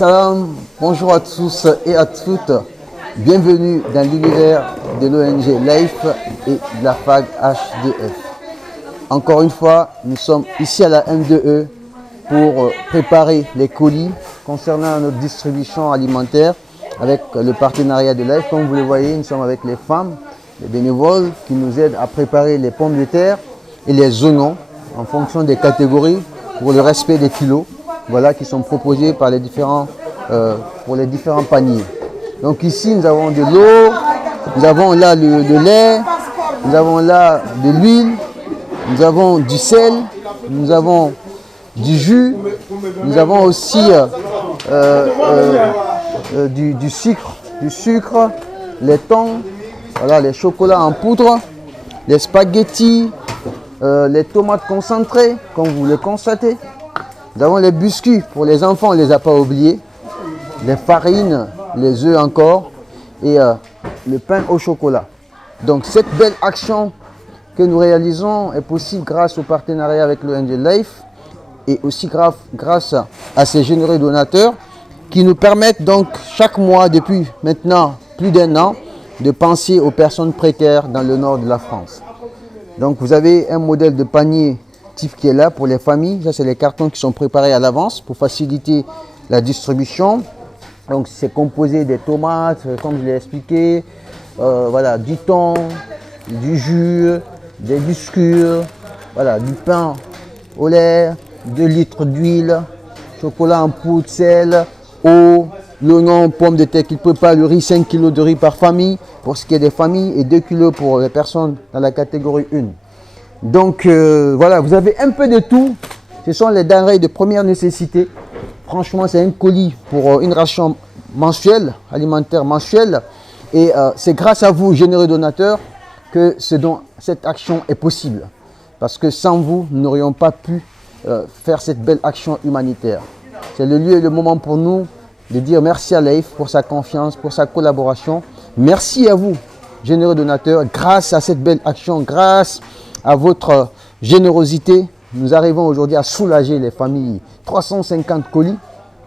Salam, bonjour à tous et à toutes. Bienvenue dans l'univers de l'ONG LIFE et de la FAG HDF. Encore une fois, nous sommes ici à la M2E pour préparer les colis concernant notre distribution alimentaire avec le partenariat de LIFE. Comme vous le voyez, nous sommes avec les femmes, les bénévoles qui nous aident à préparer les pommes de terre et les oignons en fonction des catégories pour le respect des kilos, voilà, qui sont proposés par pour les différents paniers. Donc ici, nous avons de l'eau, nous avons là de lait, nous avons là de l'huile, nous avons du sel, nous avons du jus, nous avons aussi du sucre, les thons, voilà, les chocolats en poudre, les spaghettis, les tomates concentrées, comme vous le constatez. Nous avons les biscuits pour les enfants, on ne les a pas oubliés, les farines, les œufs encore et le pain au chocolat. Donc cette belle action que nous réalisons est possible grâce au partenariat avec l'ONG LIFE et aussi grâce à ces généreux donateurs qui nous permettent donc chaque mois depuis maintenant plus d'1 an de penser aux personnes précaires dans le nord de la France. Donc vous avez un modèle de panier type qui est là pour les familles. Ça, c'est les cartons qui sont préparés à l'avance pour faciliter la distribution. Donc c'est composé des tomates, comme je l'ai expliqué, voilà, du thon, du jus, des biscuits, voilà, du pain au lait, 2 litres d'huile, chocolat en poudre, sel, eau, l'oignon, pommes de terre qu'il prépare, le riz, 5 kg de riz par famille pour ce qui est des familles et 2 kg pour les personnes dans la catégorie 1. Donc voilà, vous avez un peu de tout. Ce sont les denrées de première nécessité. Franchement, c'est un colis pour une ration mensuelle, alimentaire mensuelle. Et c'est grâce à vous, généreux donateurs, que cette action est possible. Parce que sans vous, nous n'aurions pas pu faire cette belle action humanitaire. C'est le lieu et le moment pour nous de dire merci à LIFE pour sa confiance, pour sa collaboration. Merci à vous, généreux donateurs. Grâce à cette belle action, grâce à votre générosité, nous arrivons aujourd'hui à soulager les familles. 350 colis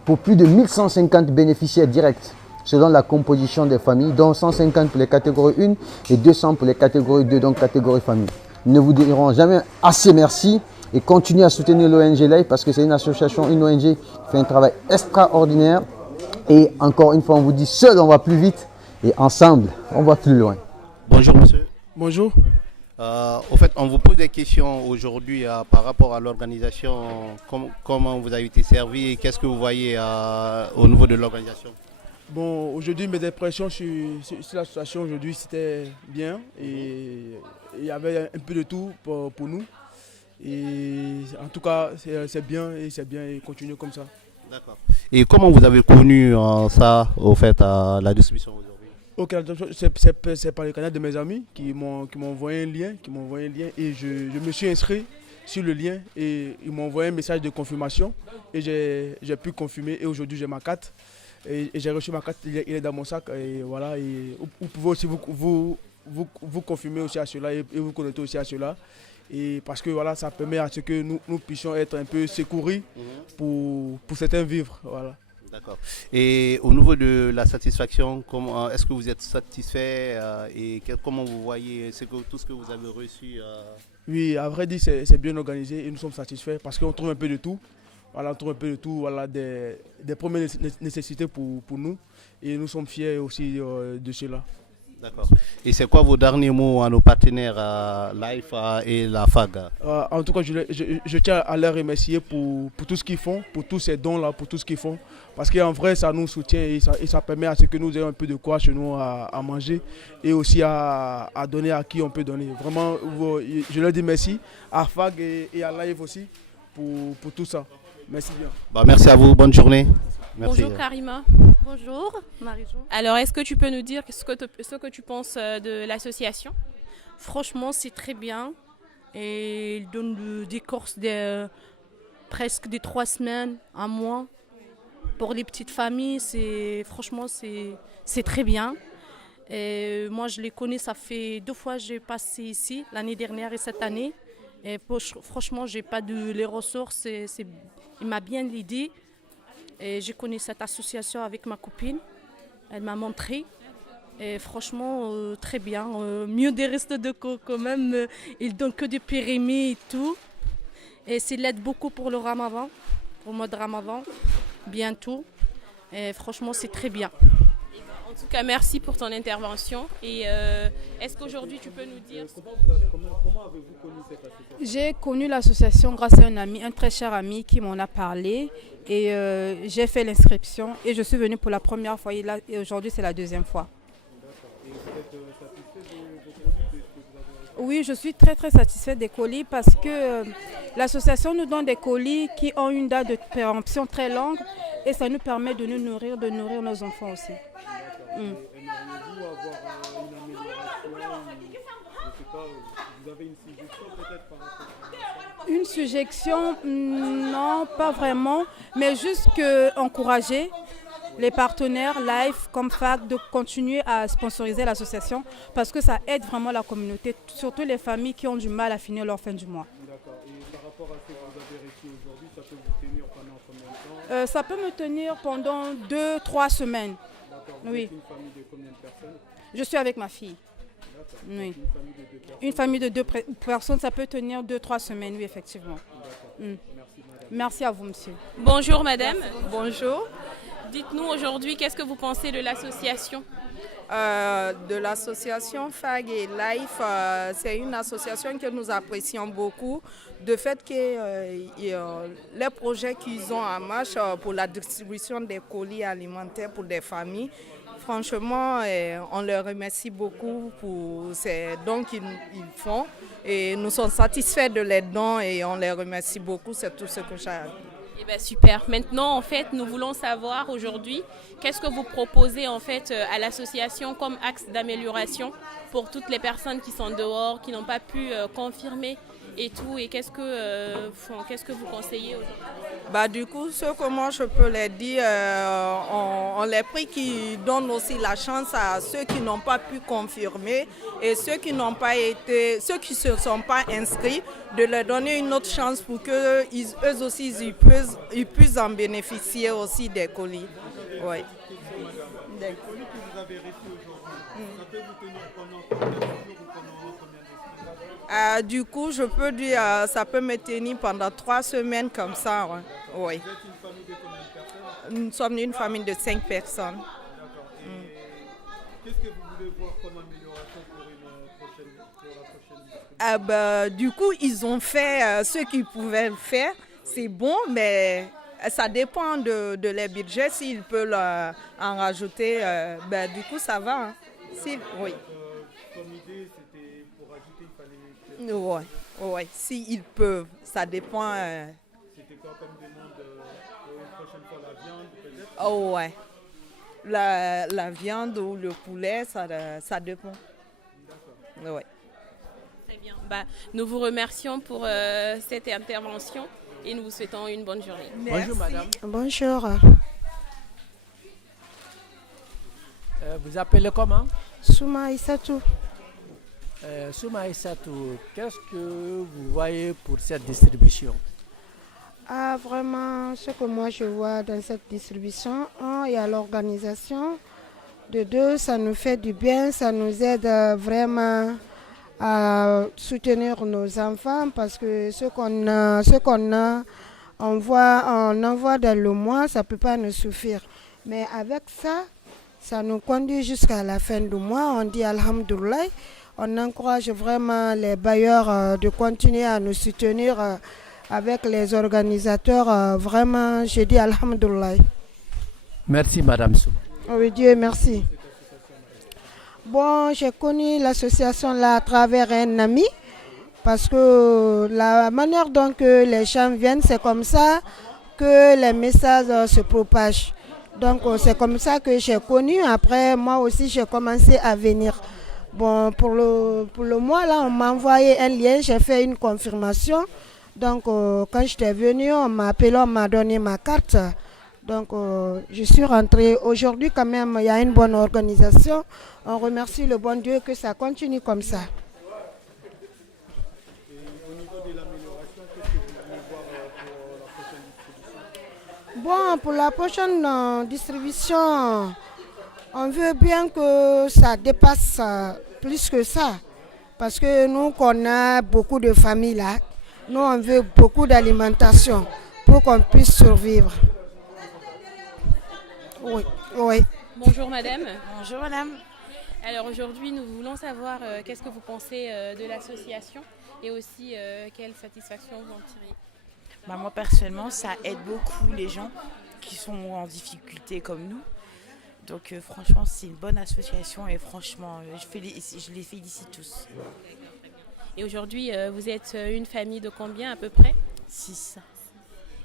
pour plus de 1150 bénéficiaires directs selon la composition des familles, dont 150 pour les catégories 1 et 200 pour les catégories 2, donc catégorie famille. Nous ne vous dirons jamais assez merci et continuez à soutenir l'ONG LIFE parce que c'est une association, une ONG qui fait un travail extraordinaire. Et encore une fois, on vous dit, seul on va plus vite et ensemble on va plus loin. Bonjour monsieur. Bonjour. Au fait, on vous pose des questions aujourd'hui par rapport à l'organisation, comment vous avez été servi et qu'est-ce que vous voyez au niveau de l'organisation. Bon, aujourd'hui, mes impressions sur la situation aujourd'hui, c'était bien et il y avait un peu de tout pour nous. Et en tout cas, c'est bien et continuer comme ça. D'accord. Et comment vous avez connu ça, au fait, la distribution aujourd'hui? Ok, c'est par le canal de mes amis qui m'ont envoyé un lien, et je me suis inscrit sur le lien et ils m'ont envoyé un message de confirmation et j'ai pu confirmer et aujourd'hui j'ai ma carte et j'ai reçu ma carte, il est dans mon sac et voilà, et vous pouvez aussi vous confirmer aussi à cela et vous connecter aussi à cela. Et parce que voilà, ça permet à ce que nous puissions être un peu secourus pour certains vivres. Voilà. D'accord. Et au niveau de la satisfaction, est-ce que vous êtes satisfait et comment vous voyez tout ce que vous avez reçu Oui, à vrai dire, c'est bien organisé et nous sommes satisfaits parce qu'on trouve un peu de tout. Voilà, on trouve un peu de tout, voilà, des premières nécessités pour nous et nous sommes fiers aussi de cela. D'accord. Et c'est quoi vos derniers mots à nos partenaires LIFE et la FAG? En tout cas, je tiens à les remercier pour tout ce qu'ils font, pour tous ces dons-là, pour tout ce qu'ils font. Parce qu'en vrai, ça nous soutient et ça permet à ce que nous ayons un peu de quoi chez nous à manger et aussi à donner à qui on peut donner. Vraiment, je leur dis merci à FAG et à LIFE aussi pour tout ça. Merci bien. Merci à vous, bonne journée. Merci. Bonjour Karima. Bonjour Marie-Jo. Alors, est-ce que tu peux nous dire ce que tu penses de l'association? Franchement, c'est très bien. Et ils donnent des courses presque des 3 semaines, un mois. Pour les petites familles, franchement, c'est très bien. Et moi, je les connais, ça fait 2 fois que j'ai passé ici, l'année dernière et cette année. Et franchement, j'ai pas les ressources. Il m'a bien aidé. Et j'ai connu cette association avec ma copine. Elle m'a montré. Et franchement, très bien. Mieux des restos de co quand même. Ils donnent que du périmé et tout. Et c'est l'aide beaucoup pour le Ramadan, pour le mois de Ramadan, bientôt. Et franchement, c'est très bien. En tout cas, merci pour ton intervention. Et est-ce qu'aujourd'hui, tu peux nous dire... Comment avez-vous connu cette association? J'ai connu l'association grâce à un ami, un très cher ami qui m'en a parlé. Et j'ai fait l'inscription et je suis venue pour la première fois. Et aujourd'hui, c'est la deuxième fois. Et vous êtes satisfait de vos colis, de ce que vous avez reçu? Oui, je suis très très satisfaite des colis parce que l'association nous donne des colis qui ont une date de péremption très longue et ça nous permet de nous nourrir, de nourrir nos enfants aussi. Aimeriez-vous avoir une amélioration? Je ne sais pas, vous avez une suggestion peut-être par rapport à ça? Une suggestion, non, pas vraiment, mais juste encourager les partenaires live comme FAC de continuer à sponsoriser l'association parce que ça aide vraiment la communauté, surtout les familles qui ont du mal à finir leur fin du mois. D'accord. Et par rapport à ce que vous avez reçu aujourd'hui, ça peut vous tenir pendant combien de temps? Ça peut me tenir pendant 2-3 semaines. D'accord. Vous Oui. êtes une famille de combien de personnes? Je suis avec ma fille. D'accord. Oui. Une famille de 2 personnes? Une famille de 2 personnes, ça peut tenir 2-3 semaines, oui, effectivement. D'accord. Merci madame. Merci à vous, monsieur. Bonjour, madame. Bonjour. Dites-nous aujourd'hui, qu'est-ce que vous pensez de l'association? De l'association FAG et Life, c'est une association que nous apprécions beaucoup. De fait que les projets qu'ils ont en marche pour la distribution des colis alimentaires pour des familles, franchement, on leur remercie beaucoup pour ces dons qu'ils font. Et nous sommes satisfaits de les dons et on les remercie beaucoup. C'est tout ce que j'ai à dire. Eh ben super. Maintenant, en fait, nous voulons savoir aujourd'hui, qu'est-ce que vous proposez en fait à l'association comme axe d'amélioration pour toutes les personnes qui sont dehors, qui n'ont pas pu confirmer et tout. Et qu'est-ce que vous conseillez aujourd'hui? Du coup, ce que moi je peux les dire, on les prie qui donnent aussi la chance à ceux qui n'ont pas pu confirmer et ceux qui n'ont pas été, ceux qui ne se sont pas inscrits, de leur donner une autre chance pour qu'eux aussi ils puissent en bénéficier aussi des colis. Ouais. Les colis que vous avez reçus aujourd'hui, ça peut vous tenir pendant combien de jours ou pendant combien de semaines? Du coup, je peux dire, ça peut me tenir pendant 3 semaines comme ça. Ouais. Oui. Vous êtes une famille de combien de personnes? Nous sommes une famille de 5 personnes. D'accord. Et qu'est-ce que vous voulez voir comme amélioration pour la prochaine distribution? Du coup, ils ont fait ce qu'ils pouvaient faire. C'est bon, mais ça dépend de leur budget. S'ils peuvent en rajouter, du coup, ça va. Hein. Oui. Comme idée, c'était pour ajouter, il fallait... Oui, s'ils peuvent. Ça dépend. C'était quoi comme demande pour une prochaine fois, la viande peut-être? Oh, ouais. La viande ou le poulet, ça dépend. D'accord. Ouais. Très bien. Nous vous remercions pour cette intervention et nous vous souhaitons une bonne journée. Merci. Bonjour madame. Bonjour. Vous appelez comment? Souma Issatou. Souma Issatou, qu'est-ce que vous voyez pour cette distribution? Vraiment, ce que moi je vois dans cette distribution, il y a l'organisation. De deux, ça nous fait du bien, ça nous aide vraiment à soutenir nos enfants parce que ce qu'on a, on envoie dans le mois, ça ne peut pas nous suffire. Mais avec ça, ça nous conduit jusqu'à la fin du mois. On dit Alhamdoulilah. On encourage vraiment les bailleurs de continuer à nous soutenir avec les organisateurs. Vraiment, je dis Alhamdoulilah. Merci madame Souma. Oui, Dieu merci. Bon, j'ai connu l'association là à travers un ami parce que la manière dont les gens viennent, c'est comme ça que les messages se propagent. Donc c'est comme ça que j'ai connu. Après, moi aussi, j'ai commencé à venir. Bon, pour le mois, là, on m'a envoyé un lien, j'ai fait une confirmation. Donc, quand j'étais venue, on m'a appelé, on m'a donné ma carte. Donc, je suis rentrée. Aujourd'hui, quand même, il y a une bonne organisation. On remercie le bon Dieu que ça continue comme ça. Et au niveau de l'amélioration, qu'est-ce que vous voulez voir pour la prochaine distribution? Bon, pour la prochaine distribution, on veut bien que ça dépasse plus que ça. Parce que nous, qu'on a beaucoup de familles là, nous, on veut beaucoup d'alimentation pour qu'on puisse survivre. Oui, oui. Bonjour madame. Bonjour madame. Alors aujourd'hui, nous voulons savoir qu'est-ce que vous pensez de l'association et aussi quelle satisfaction vous en tirez. Moi personnellement, ça aide beaucoup les gens qui sont en difficulté comme nous. Donc franchement, c'est une bonne association et franchement, je les félicite tous. Et aujourd'hui, vous êtes une famille de combien à peu près? 6.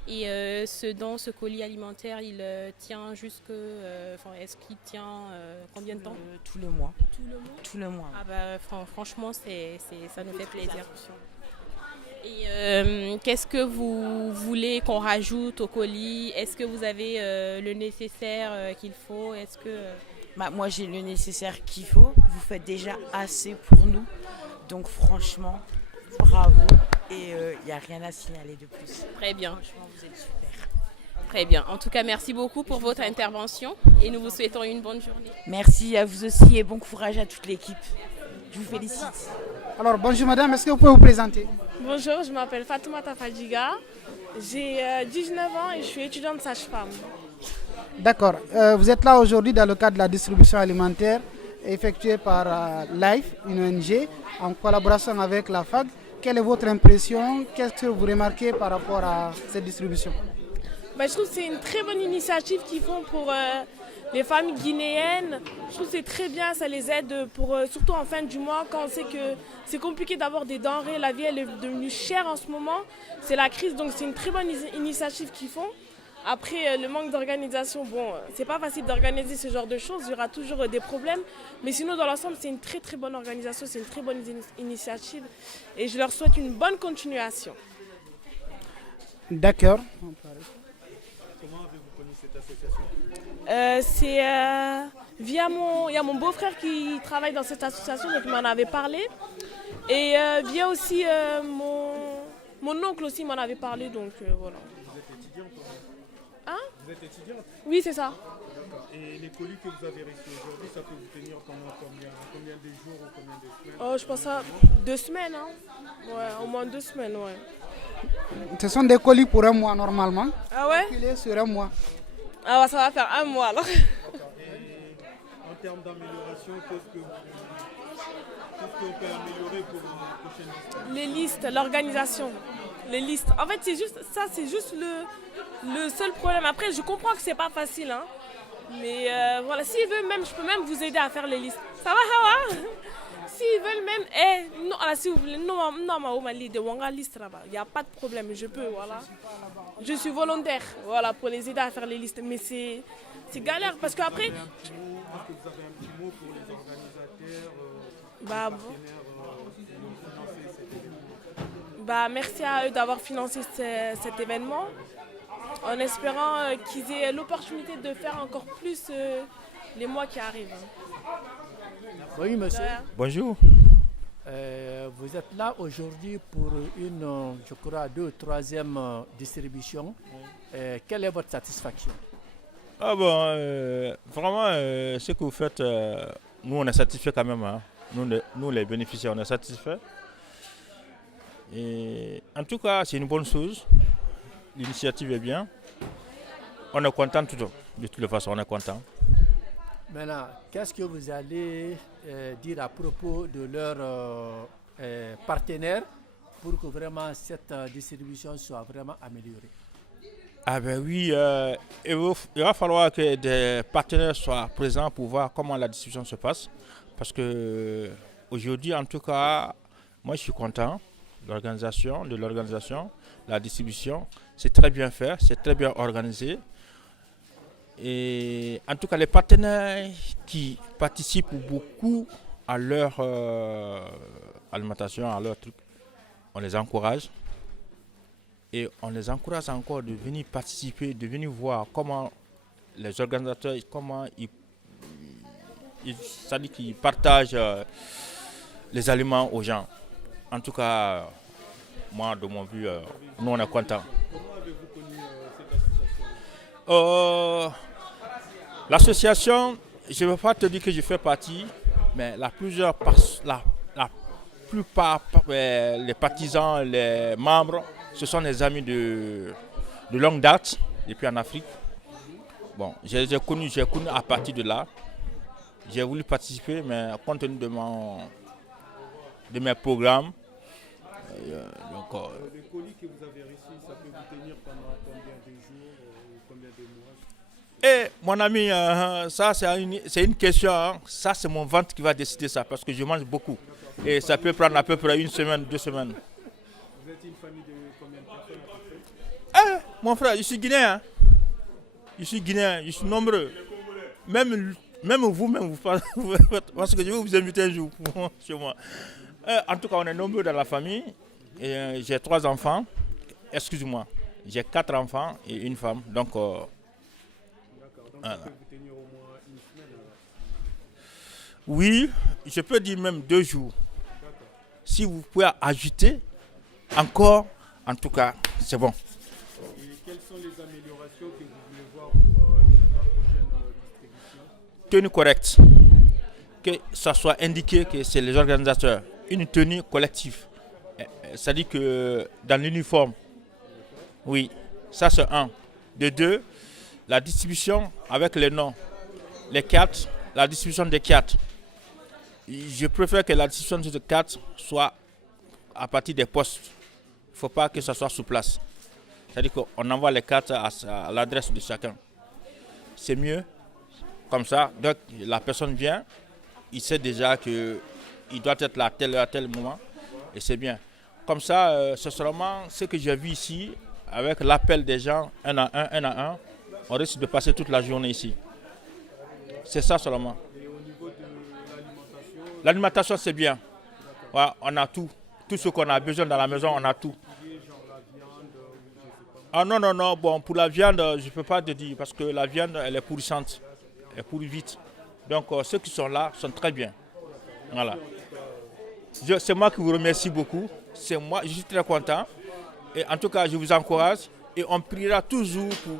Et ce colis alimentaire, il tient jusque... est-ce qu'il tient combien de temps? Tout le mois. Tout le mois? Tout le mois. Ah bah, franchement, ça nous fait plaisir. Et qu'est-ce que vous voulez qu'on rajoute au colis? Est-ce que vous avez le nécessaire qu'il faut? Est-ce que... Moi, j'ai le nécessaire qu'il faut. Vous faites déjà assez pour nous. Donc franchement, bravo. Et il n'y a rien à signaler de plus. Très bien. Franchement, vous êtes super. Très bien. En tout cas, merci beaucoup pour votre intervention et nous vous souhaitons une bonne journée. Merci à vous aussi et bon courage à toute l'équipe. Je vous félicite. Alors, bonjour madame, est-ce que vous pouvez vous présenter? Bonjour, je m'appelle Fatoumata Fadjiga. J'ai 19 ans et je suis étudiante sage-femme. D'accord. Vous êtes là aujourd'hui dans le cadre de la distribution alimentaire effectuée par LIFE, une ONG, en collaboration avec la FAG. Quelle est votre impression? Qu'est-ce que vous remarquez par rapport à cette distribution? Je trouve que c'est une très bonne initiative qu'ils font pour les familles guinéennes. Je trouve que c'est très bien, ça les aide pour, surtout en fin du mois quand on sait que c'est compliqué d'avoir des denrées. La vie elle est devenue chère en ce moment, c'est la crise, donc c'est une très bonne initiative qu'ils font. Après, le manque d'organisation, bon, c'est pas facile d'organiser ce genre de choses, il y aura toujours des problèmes. Mais sinon, dans l'ensemble, c'est une très très bonne organisation, c'est une très bonne initiative. Et je leur souhaite une bonne continuation. D'accord. Comment avez-vous connu cette association? C'est via il y a mon beau-frère qui travaille dans cette association, donc il m'en avait parlé. Et via aussi mon oncle aussi m'en avait parlé, donc voilà. Vous êtes étudiante? Hein? Vous êtes étudiante? Oui, c'est ça. Et les colis que vous avez reçus aujourd'hui, ça peut vous tenir combien de jours ou combien de semaines? Oh, je pense à 2 semaines, hein. Ouais, au moins 2 semaines, ouais. Ce sont des colis pour un mois normalement. Ah ouais? Calculés sur un mois. Ah ouais, ça va faire un mois alors. Et en termes d'amélioration, qu'est-ce qu'on peut améliorer pour une prochaine distribution? Les listes, l'organisation. Les listes. En fait, c'est juste le seul problème. Après, je comprends que c'est pas facile, hein. Mais voilà, s'ils veulent même, je peux même vous aider à faire les listes. Ça va, Hawa? S'ils veulent même, non, si vous voulez, non, il n'y a pas de problème, je peux, voilà. Je suis volontaire, voilà, pour les aider à faire les listes. Mais c'est galère, parce qu'après... Est-ce que vous avez un petit mot pour les organisateurs, bah, financer cet événement? Merci à eux d'avoir financé cet événement, en espérant qu'ils aient l'opportunité de faire encore plus les mois qui arrivent. Oui, monsieur. Bonjour. Vous êtes là aujourd'hui pour une, je crois, 2 ou 3e distribution. Quelle est votre satisfaction? Ah bon, vraiment, ce que vous faites, nous on est satisfait quand même. Hein. Nous les bénéficiaires, on est satisfait. Et en tout cas, c'est une bonne chose. L'initiative est bien. On est content de toutes les façons, on est content. Maintenant, qu'est-ce que vous allez dire à propos de leurs partenaires pour que vraiment cette distribution soit vraiment améliorée? Ah ben oui, il va falloir que des partenaires soient présents pour voir comment la distribution se passe. Parce que aujourd'hui, en tout cas, moi je suis content de l'organisation, la distribution. C'est très bien fait, c'est très bien organisé. Et en tout cas, les partenaires qui participent beaucoup à leur alimentation, à leur truc, on les encourage. Et on les encourage encore de venir participer, de venir voir comment les organisateurs, comment ils partagent les aliments aux gens. En tout cas, moi, de mon vue, nous on est contents. Comment avez-vous connu cette association? L'association, je ne veux pas te dire que je fais partie, mais la plupart les partisans, les membres, ce sont des amis de longue date, depuis en Afrique. Bon, j'ai connu à partir de là. J'ai voulu participer, mais compte tenu de mes programmes. Les colis que vous avez reçus, ça peut vous tenir pendant combien de jours ou combien de mois? Mon ami, ça c'est une question. Hein. Ça c'est mon ventre qui va décider ça, parce que je mange beaucoup. Et ça peut prendre à peu près 1 semaine, 2 semaines. Vous êtes une famille de combien de personnes à peu près? Mon frère, je suis guinéen. Hein. Je suis guinéen, je suis nombreux. Même vous-même, parce que je vais vous inviter un jour chez moi. En tout cas, on est nombreux dans la famille. J'ai 3 enfants. Excuse-moi. J'ai 4 enfants et une femme. Donc, d'accord. Donc ça peut vous tenir au moins 1 semaine alors. Oui, je peux dire même 2 jours. D'accord. Si vous pouvez ajouter encore, en tout cas, c'est bon. Et quelles sont les améliorations que vous voulez voir pour la prochaine distribution? Tenue correcte. Que ça soit indiqué que c'est les organisateurs. Une tenue collective. C'est-à-dire que dans l'uniforme. Oui, ça c'est 1. De 2, la distribution avec les noms. Les cartes, la distribution des cartes. Je préfère que la distribution des cartes soit à partir des postes. Il ne faut pas que ça soit sur place. C'est-à-dire qu'on envoie les cartes à l'adresse de chacun. C'est mieux. Comme ça, donc la personne vient, il sait déjà qu'il doit être là à tel moment. Et c'est bien. Comme ça, c'est seulement ce que j'ai vu ici, avec l'appel des gens, un à un, on risque de passer toute la journée ici. C'est ça seulement. Et au niveau de l'alimentation? L'alimentation, c'est bien. Ouais, on a tout. Tout ce qu'on a besoin dans la maison, on a tout. Ah non, bon, pour la viande, je ne peux pas te dire, parce que la viande, elle est pourrissante. Elle pourrit vite. Donc, ceux qui sont là sont très bien. Voilà. C'est moi qui vous remercie beaucoup. C'est moi, je suis très content. Et en tout cas, je vous encourage. Et on priera toujours pour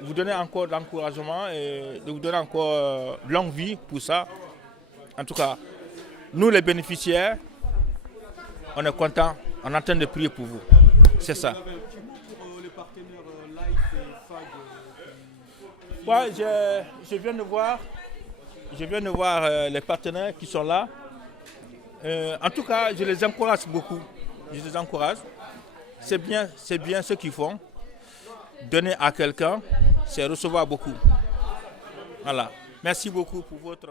vous donner encore d'encouragement et de vous donner encore longue vie pour ça. En tout cas, nous les bénéficiaires, on est contents. On est en train de prier pour vous. C'est ça. Vous avez un petit mot pour les partenaires Life et FAG? Ouais, je viens de voir les partenaires qui sont là. En tout cas, je les encourage beaucoup. Je les encourage. C'est bien ce qu'ils font. Donner à quelqu'un, c'est recevoir beaucoup. Voilà. Merci beaucoup pour votre...